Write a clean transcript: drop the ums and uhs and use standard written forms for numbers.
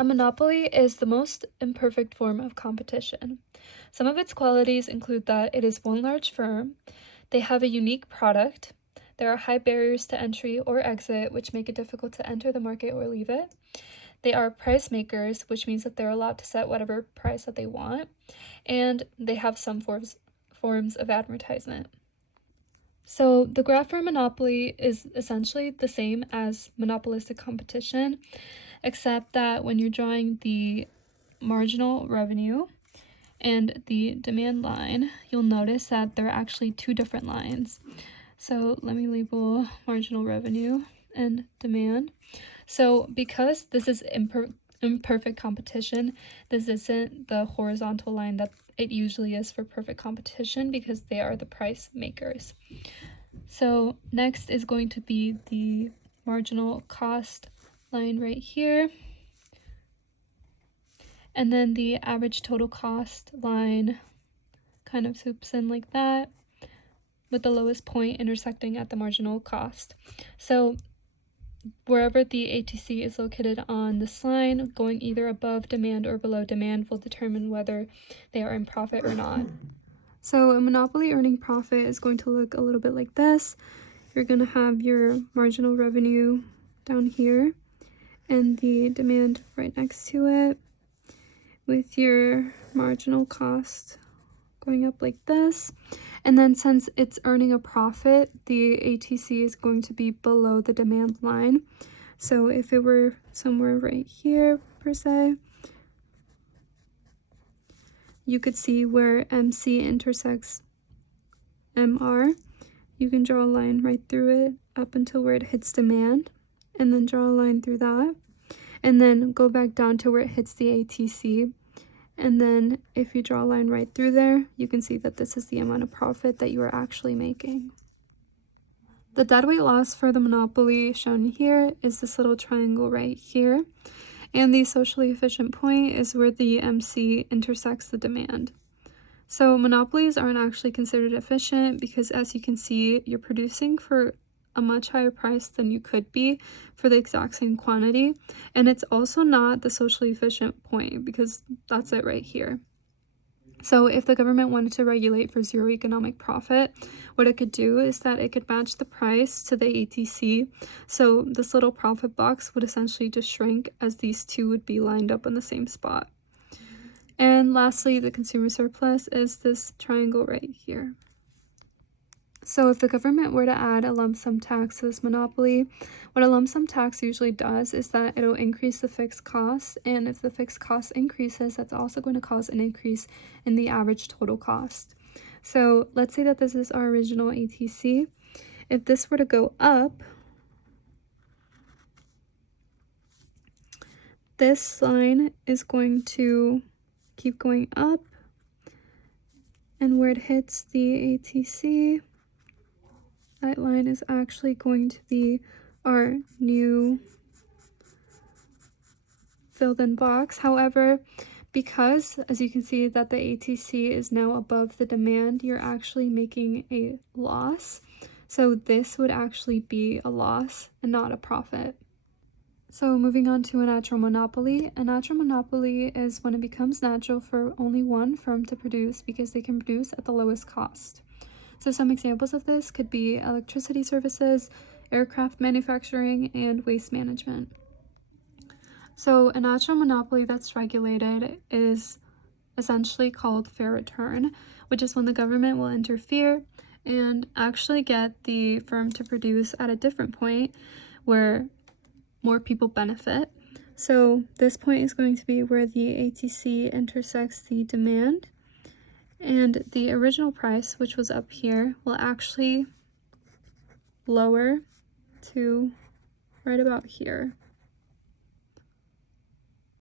A monopoly is the most imperfect form of competition. Some of its qualities include that it is one large firm, they have a unique product, there are high barriers to entry or exit, which make it difficult to enter the market or leave it. They are price makers, which means that they're allowed to set whatever price that they want, and they have some forms of advertisement. So the graph for monopoly is essentially the same as monopolistic competition, except that when you're drawing the marginal revenue and the demand line, you'll notice that there are actually two different lines. So let me label marginal revenue and demand. So because this is imperfect competition, this isn't the horizontal line that it usually is for perfect competition because they are the price makers. So next is going to be the marginal cost line right here. And then the average total cost line kind of swoops in like that, with the lowest point intersecting at the marginal cost. So wherever the ATC is located on this line, going either above demand or below demand will determine whether they are in profit or not. So a monopoly earning profit is going to look a little bit like this. You're going to have your marginal revenue down here and the demand right next to it, with your marginal cost going up like this. And then since it's earning a profit, the ATC is going to be below the demand line. So if it were somewhere right here per se, you could see where MC intersects MR. You can draw a line right through it up until where it hits demand, and then draw a line through that, and then go back down to where it hits the ATC. And then if you draw a line right through there, you can see that this is the amount of profit that you are actually making. The deadweight loss for the monopoly shown here is this little triangle right here. And the socially efficient point is where the MC intersects the demand. So monopolies aren't actually considered efficient because, as you can see, you're producing for a much higher price than you could be for the exact same quantity. And it's also not the socially efficient point because that's it right here. So if the government wanted to regulate for zero economic profit, what it could do is that it could match the price to the ATC. So this little profit box would essentially just shrink as these two would be lined up in the same spot. And lastly, the consumer surplus is this triangle right here. So if the government were to add a lump sum tax to this monopoly, what a lump sum tax usually does is that it'll increase the fixed costs, and if the fixed cost increases, that's also going to cause an increase in the average total cost. So let's say that this is our original ATC. If this were to go up, this line is going to keep going up, and where it hits the ATC, that line is actually going to be our new filled in box. However, because as you can see that the ATC is now above the demand, you're actually making a loss. So this would actually be a loss and not a profit. So moving on to a natural monopoly. A natural monopoly is when it becomes natural for only one firm to produce because they can produce at the lowest cost. So some examples of this could be electricity services, aircraft manufacturing, and waste management. So a natural monopoly that's regulated is essentially called fair return, which is when the government will interfere and actually get the firm to produce at a different point where more people benefit. So this point is going to be where the ATC intersects the demand, and the original price, which was up here, will actually lower to right about here.